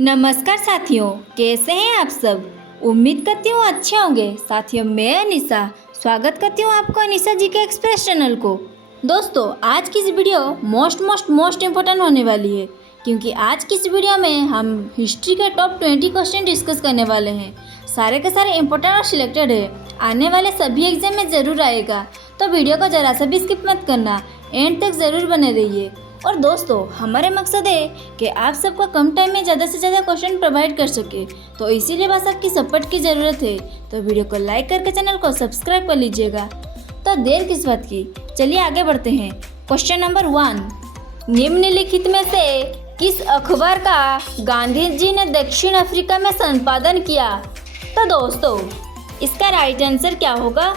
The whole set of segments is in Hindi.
नमस्कार साथियों, कैसे हैं आप सब। उम्मीद करती हूँ अच्छे होंगे। साथियों, मैं अनिशा स्वागत करती हूँ आपको अनिशा जी के एक्सप्रेस चैनल को। दोस्तों, आज की इस वीडियो मोस्ट इम्पोर्टेंट होने वाली है, क्योंकि आज की इस वीडियो में हम हिस्ट्री के टॉप 20 क्वेश्चन डिस्कस करने वाले हैं। सारे के सारे इम्पोर्टेंट और सिलेक्टेड है, आने वाले सभी एग्जाम में ज़रूर आएगा। तो वीडियो को ज़रा सा भी स्किप मत करना, एंड तक ज़रूर बने रहिए। और दोस्तों, हमारे मकसद है कि आप सबको कम टाइम में ज़्यादा से ज़्यादा क्वेश्चन प्रोवाइड कर सके, तो इसीलिए बस आपकी सपोर्ट की ज़रूरत है। तो वीडियो को लाइक करके चैनल को सब्सक्राइब कर लीजिएगा। तो देर किस बात की, चलिए आगे बढ़ते हैं। क्वेश्चन नंबर 1, निम्नलिखित में से किस अखबार का गांधी जी ने दक्षिण अफ्रीका में संपादन किया। तो दोस्तों, इसका राइट आंसर क्या होगा।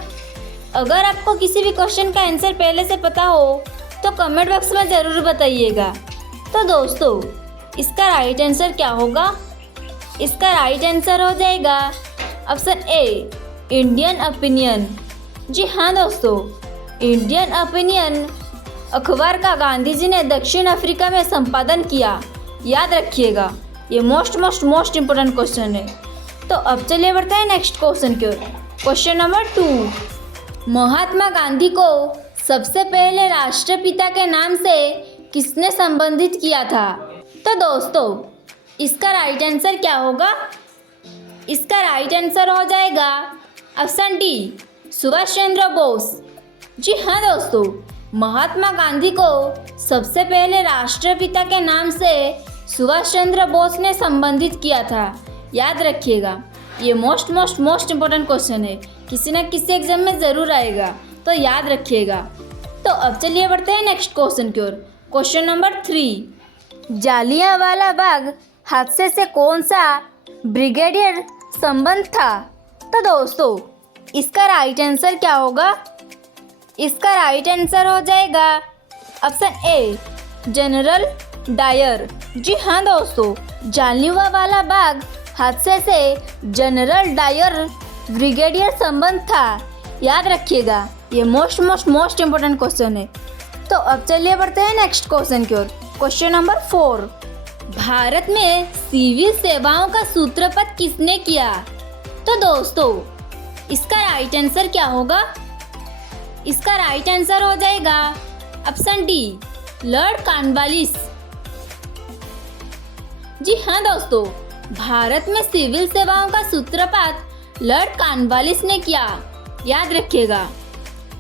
अगर आपको किसी भी क्वेश्चन का आंसर पहले से पता हो तो कमेंट बॉक्स में ज़रूर बताइएगा। तो दोस्तों, इसका राइट आंसर क्या होगा। इसका राइट आंसर हो जाएगा ऑप्शन ए, इंडियन ओपिनियन। जी हाँ दोस्तों, इंडियन ओपिनियन अखबार का गांधी जी ने दक्षिण अफ्रीका में संपादन किया। याद रखिएगा, ये मोस्ट इम्पोर्टेंट क्वेश्चन है। तो अब चलिए बढ़ते हैं नेक्स्ट क्वेश्चन की ओर। क्वेश्चन नंबर 2, महात्मा गांधी को सबसे पहले राष्ट्रपिता के नाम से किसने संबोधित किया था। तो दोस्तों, इसका राइट आंसर क्या होगा। इसका राइट आंसर हो जाएगा ऑप्शन डी, सुभाष चंद्र बोस। जी हाँ दोस्तों, महात्मा गांधी को सबसे पहले राष्ट्रपिता के नाम से सुभाष चंद्र बोस ने संबोधित किया था। याद रखिएगा, ये मोस्ट इम्पोर्टेंट क्वेश्चन है, किसी न किसी एग्जाम में ज़रूर आएगा, तो याद रखिएगा। तो अब चलिए बढ़ते हैं नेक्स्ट क्वेश्चन की ओर। क्वेश्चन नंबर 3, जालियांवाला बाग हादसे से कौन सा ब्रिगेडियर संबंध था। तो दोस्तों, इसका राइट आंसर क्या होगा। इसका राइट आंसर हो जाएगा ऑप्शन ए, जनरल डायर। जी हाँ दोस्तों, जालियांवाला बाग हादसे से जनरल डायर ब्रिगेडियर संबंध था। याद रखिएगा, ये मोस्ट इम्पोर्टेंट क्वेश्चन है। तो अब चलिए बढ़ते हैं नेक्स्ट क्वेश्चन की ओर। क्वेश्चन नंबर 4, भारत में सिविल सेवाओं का सूत्रपात किसने किया। तो दोस्तों, इसका राइट आंसर क्या होगा। इसका राइट आंसर हो जाएगा ऑप्शन डी, लॉर्ड कॉर्नवालिस। जी हाँ दोस्तों, भारत में सिविल सेवाओं का सूत्रपात लॉर्ड कॉर्नवालिस ने किया। याद रखिएगा।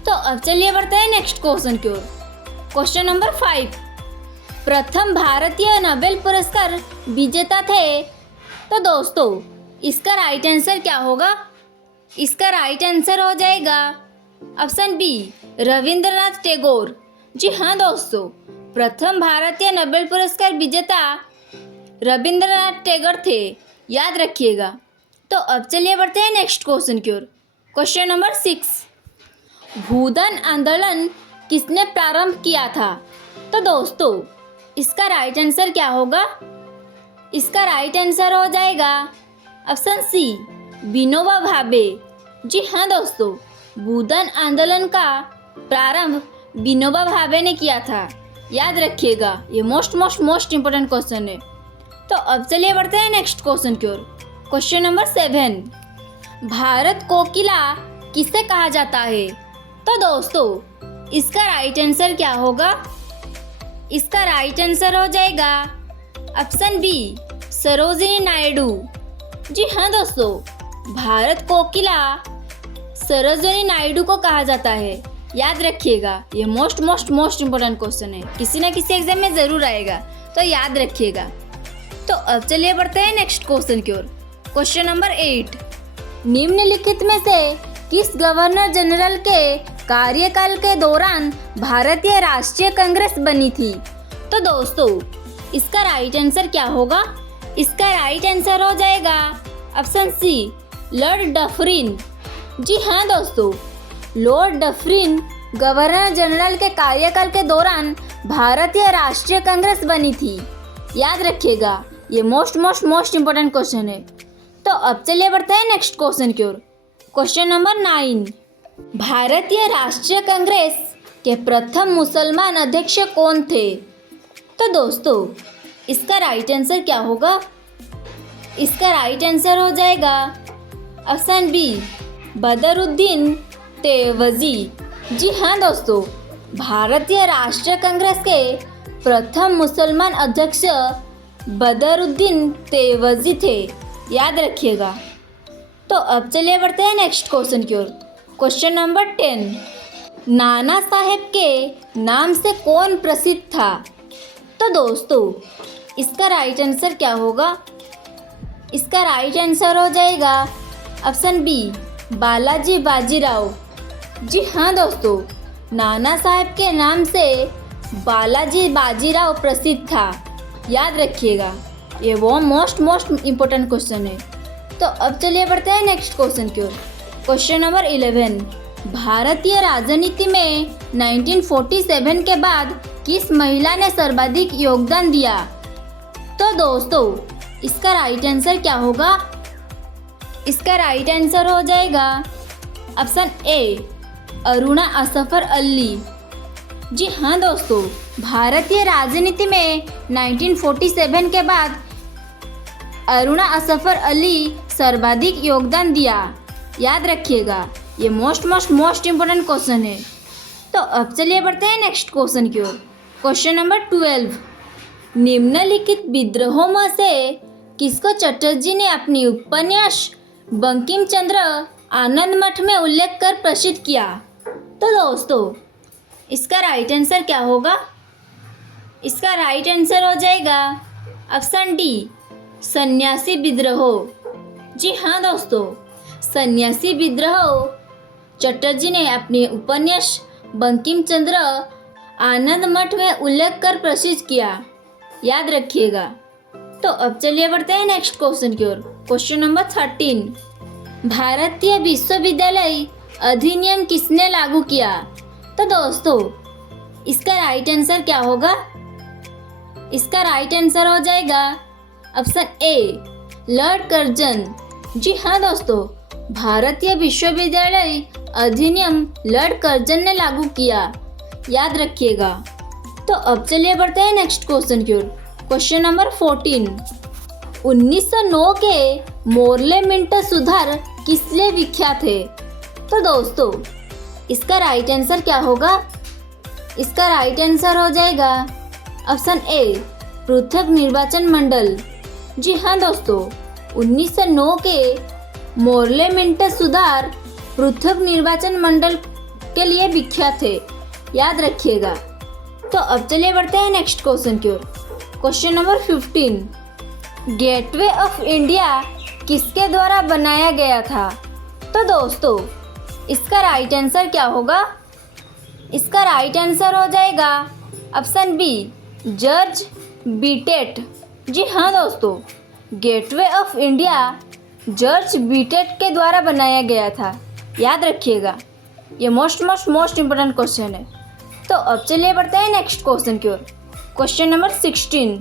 तो अब चलिए बढ़ते हैं नेक्स्ट क्वेश्चन की ओर। क्वेश्चन नंबर 5, प्रथम भारतीय नोबेल पुरस्कार विजेता थे। तो दोस्तों, इसका राइट आंसर क्या होगा। इसका राइट आंसर हो जाएगा ऑप्शन बी, रविंद्रनाथ टैगोर। जी हाँ दोस्तों, प्रथम भारतीय नोबेल पुरस्कार विजेता रविंद्रनाथ टैगोर थे। याद रखिएगा। तो अब चलिए बढ़ते हैं नेक्स्ट क्वेश्चन की ओर। क्वेश्चन नंबर 6, भूदान आंदोलन किसने प्रारंभ किया था। तो दोस्तों, इसका राइट आंसर क्या होगा। इसका राइट आंसर हो जाएगा ऑप्शन सी, विनोबा भावे। जी हाँ दोस्तों, भूदान आंदोलन का प्रारंभ विनोबा भावे ने किया था। याद रखिएगा, ये मोस्ट इम्पोर्टेंट क्वेश्चन है। तो अब चलिए बढ़ते हैं नेक्स्ट क्वेश्चन की ओर। क्वेश्चन नंबर 7, भारत कोकिला किसे कहा जाता है। तो दोस्तों, इसका राइट आंसर क्या होगा। इसका राइट आंसर हो जाएगा ऑप्शन बी, सरोजिनी नायडू। जी हाँ दोस्तों, भारत कोकिला सरोजिनी नायडू को कहा जाता है। याद रखिएगा, ये मोस्ट इम्पोर्टेंट क्वेश्चन है, किसी न किसी एग्जाम में ज़रूर आएगा, तो याद रखिएगा। तो अब चलिए बढ़ते हैं नेक्स्ट क्वेश्चन की ओर। क्वेश्चन नंबर 8, निम्नलिखित में से किस गवर्नर जनरल के कार्यकाल के दौरान भारतीय राष्ट्रीय कांग्रेस बनी थी। तो दोस्तों, इसका राइट आंसर क्या होगा। इसका राइट आंसर हो जाएगा ऑप्शन सी, लॉर्ड डफरिन। जी हाँ दोस्तों, लॉर्ड डफरिन गवर्नर जनरल के कार्यकाल के दौरान भारतीय राष्ट्रीय कांग्रेस बनी थी। याद रखिएगा, ये मोस्ट इम्पोर्टेंट क्वेश्चन है। तो अब चलिए बढ़ते हैं नेक्स्ट क्वेश्चन की ओर। क्वेश्चन नंबर 9, भारतीय राष्ट्रीय कांग्रेस के प्रथम मुसलमान अध्यक्ष कौन थे। तो दोस्तों, इसका राइट आंसर क्या होगा। इसका राइट आंसर हो जाएगा ऑप्शन बी, बदरुद्दीन तेवजी। जी हाँ दोस्तों, भारतीय राष्ट्रीय कांग्रेस के प्रथम मुसलमान अध्यक्ष बदरुद्दीन तेवजी थे, याद रखिएगा। तो अब चलिए बढ़ते हैं नेक्स्ट क्वेश्चन की ओर। क्वेश्चन नंबर 10, नाना साहेब के नाम से कौन प्रसिद्ध था? तो दोस्तों इसका राइट आंसर क्या होगा? इसका राइट आंसर हो जाएगा ऑप्शन बी, बालाजी बाजीराव। जी हाँ दोस्तों, नाना साहेब के नाम से बालाजी बाजीराव प्रसिद्ध था, याद रखिएगा। ये वो मोस्ट इम्पोर्टेंट क्वेश्चन है। तो अब चलिए बढ़ते हैं नेक्स्ट क्वेश्चन की ओर। क्वेश्चन नंबर 11, भारतीय राजनीति में 1947 के बाद किस महिला ने सर्वाधिक योगदान दिया? तो दोस्तों इसका राइट आंसर क्या होगा? इसका राइट आंसर हो जाएगा ऑप्शन ए, अरुणा असफर अली। जी हाँ दोस्तों, भारतीय राजनीति में 1947 के बाद अरुणा असफर अली सर्वाधिक योगदान दिया, याद रखिएगा। ये मोस्ट इम्पोर्टेंट क्वेश्चन है। तो अब चलिए बढ़ते हैं नेक्स्ट क्वेश्चन की ओर। क्वेश्चन नंबर 12, निम्नलिखित विद्रोहों में से किसको चटर्जी ने अपनी उपन्यास बंकिम चंद्र आनंद मठ में उल्लेख कर प्रसिद्ध किया? तो दोस्तों इसका राइट आंसर क्या होगा? इसका राइट आंसर हो जाएगा ऑप्शन डी, सन्यासी विद्रोह। जी हाँ दोस्तों, सन्यासी विद्रोह चटर्जी ने अपने उपन्यास बंकिम चंद्र आनंद मठ में उल्लेख कर प्रसिद्ध किया, याद रखिएगा। तो अब चलिए बढ़ते हैं नेक्स्ट क्वेश्चन की ओर। क्वेश्चन नंबर 13, भारतीय विश्वविद्यालय अधिनियम किसने लागू किया? तो दोस्तों इसका राइट आंसर क्या होगा? इसका राइट आंसर हो जाएगा ऑप्शन ए, लॉर्ड कर्जन। जी हाँ दोस्तों, भारतीय विश्वविद्यालय अधिनियम लॉर्ड कर्जन ने लागू किया, याद रखिएगा। तो अब चलिए बढ़ते हैं नेक्स्ट क्वेश्चन की ओर। क्वेश्चन नंबर 14, 1909 के मोर्ले मिंटो सुधार किस लिए विख्यात है? तो दोस्तों इसका राइट आंसर क्या होगा? इसका राइट आंसर हो जाएगा ऑप्शन ए, पृथक निर्वाचन मंडल। जी हाँ दोस्तों, 1909 के मोर्ले मिंटो सुधार पृथक निर्वाचन मंडल के लिए विख्यात है, याद रखिएगा। तो अब चलिए बढ़ते हैं नेक्स्ट क्वेश्चन की ओर। Question number 15, gateway of India किसके द्वारा बनाया गया था? तो दोस्तों इसका राइट आंसर क्या होगा? इसका राइट आंसर हो जाएगा ऑप्शन बी, जॉर्ज बीटेट। जी हाँ दोस्तों, गेटवे ऑफ इंडिया जॉर्ज बीटेट के द्वारा बनाया गया था, याद रखिएगा। ये मोस्ट इम्पोर्टेंट क्वेश्चन है। तो अब चलिए बढ़ते हैं नेक्स्ट क्वेश्चन की ओर। क्वेश्चन नंबर 16,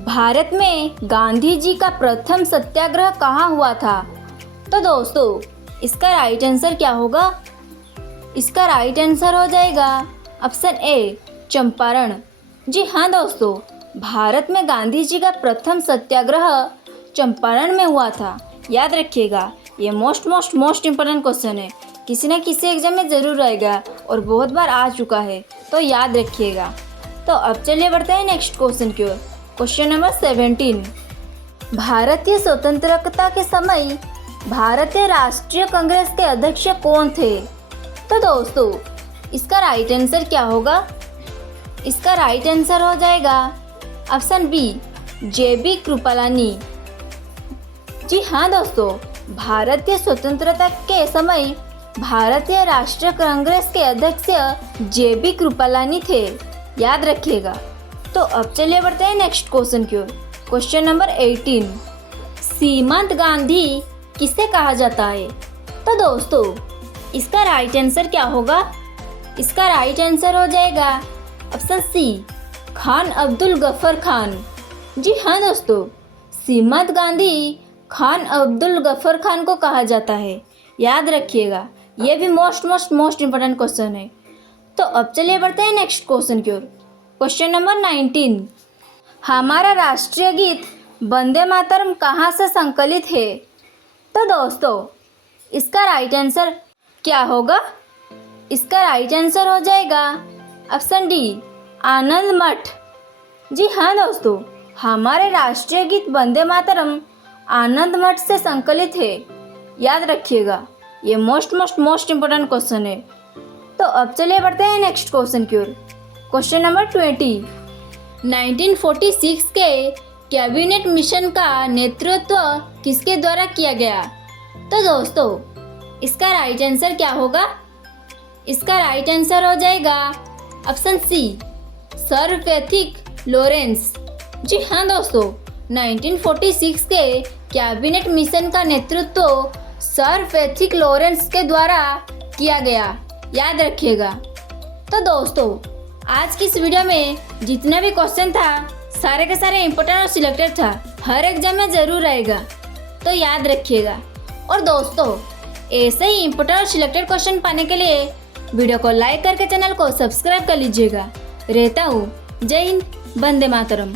भारत में गांधी जी का प्रथम सत्याग्रह कहाँ हुआ था? तो दोस्तों इसका राइट आंसर क्या होगा? इसका राइट आंसर हो जाएगा ऑप्शन ए, चंपारण। जी हाँ दोस्तों, भारत में गांधी जी का प्रथम सत्याग्रह चंपारण में हुआ था, याद रखिएगा। ये मोस्ट इम्पोर्टेंट क्वेश्चन है, किसी न किसी एग्जाम में ज़रूर आएगा और बहुत बार आ चुका है, तो याद रखिएगा। तो अब चलिए बढ़ते हैं नेक्स्ट क्वेश्चन की ओर। क्वेश्चन नंबर 17, भारतीय स्वतंत्रता के समय भारतीय राष्ट्रीय कांग्रेस के अध्यक्ष कौन थे? तो दोस्तों इसका राइट आंसर क्या होगा? इसका राइट आंसर हो जाएगा ऑप्शन बी, JB कृपलानी। जी हाँ दोस्तों, भारतीय स्वतंत्रता के समय भारतीय राष्ट्रीय कांग्रेस के अध्यक्ष JB कृपलानी थे, याद रखिएगा। तो अब चलिए बढ़ते हैं नेक्स्ट क्वेश्चन की ओर। क्वेश्चन नंबर 18, सीमांत गांधी किसे कहा जाता है? तो दोस्तों इसका राइट आंसर क्या होगा? इसका राइट आंसर हो जाएगा ऑप्शन सी, खान अब्दुल गफर खान। जी हाँ दोस्तों, सीमांत गांधी खान अब्दुल गफर खान को कहा जाता है, याद रखिएगा। ये भी मोस्ट इम्पोर्टेंट क्वेश्चन है। तो अब चलिए बढ़ते हैं नेक्स्ट क्वेश्चन की ओर। क्वेश्चन नंबर 19, हमारा राष्ट्रीय गीत वंदे मातरम कहाँ से संकलित है? तो दोस्तों इसका राइट आंसर क्या होगा? इसका राइट आंसर हो जाएगा ऑप्शन डी, आनंद मठ। जी हाँ दोस्तों, हमारे राष्ट्रीय गीत वंदे मातरम आनंद मठ से संकलित है। याद रखिएगा, ये मोस्ट इम्पोर्टेंट क्वेश्चन है। तो अब चलिए बढ़ते हैं नेक्स्ट क्वेश्चन की ओर। क्वेश्चन नंबर 20, 1946 के कैबिनेट मिशन का नेतृत्व किसके द्वारा किया गया? तो दोस्तों इसका राइट आंसर क्या होगा? इसका राइट आंसर हो जाएगा option C, sir Pethick Lawrence. जी हाँ दोस्तों, 1946 के कैबिनेट मिशन का नेतृत्व सर कैथिक लॉरेंस के द्वारा किया गया। याद रखिएगा। तो दोस्तों आज की इस वीडियो में जितना भी क्वेश्चन था सारे के सारे इंपॉर्टेंट और सिलेक्टेड था, हर एग्जाम में ज़रूर आएगा, तो याद रखिएगा। और दोस्तों ऐसे ही इंपॉर्टेंट और सिलेक्टेड क्वेश्चन पाने के लिए वीडियो को लाइक करके चैनल को सब्सक्राइब कर लीजिएगा। रहता हूँ, जय हिंद, वंदे मातरम।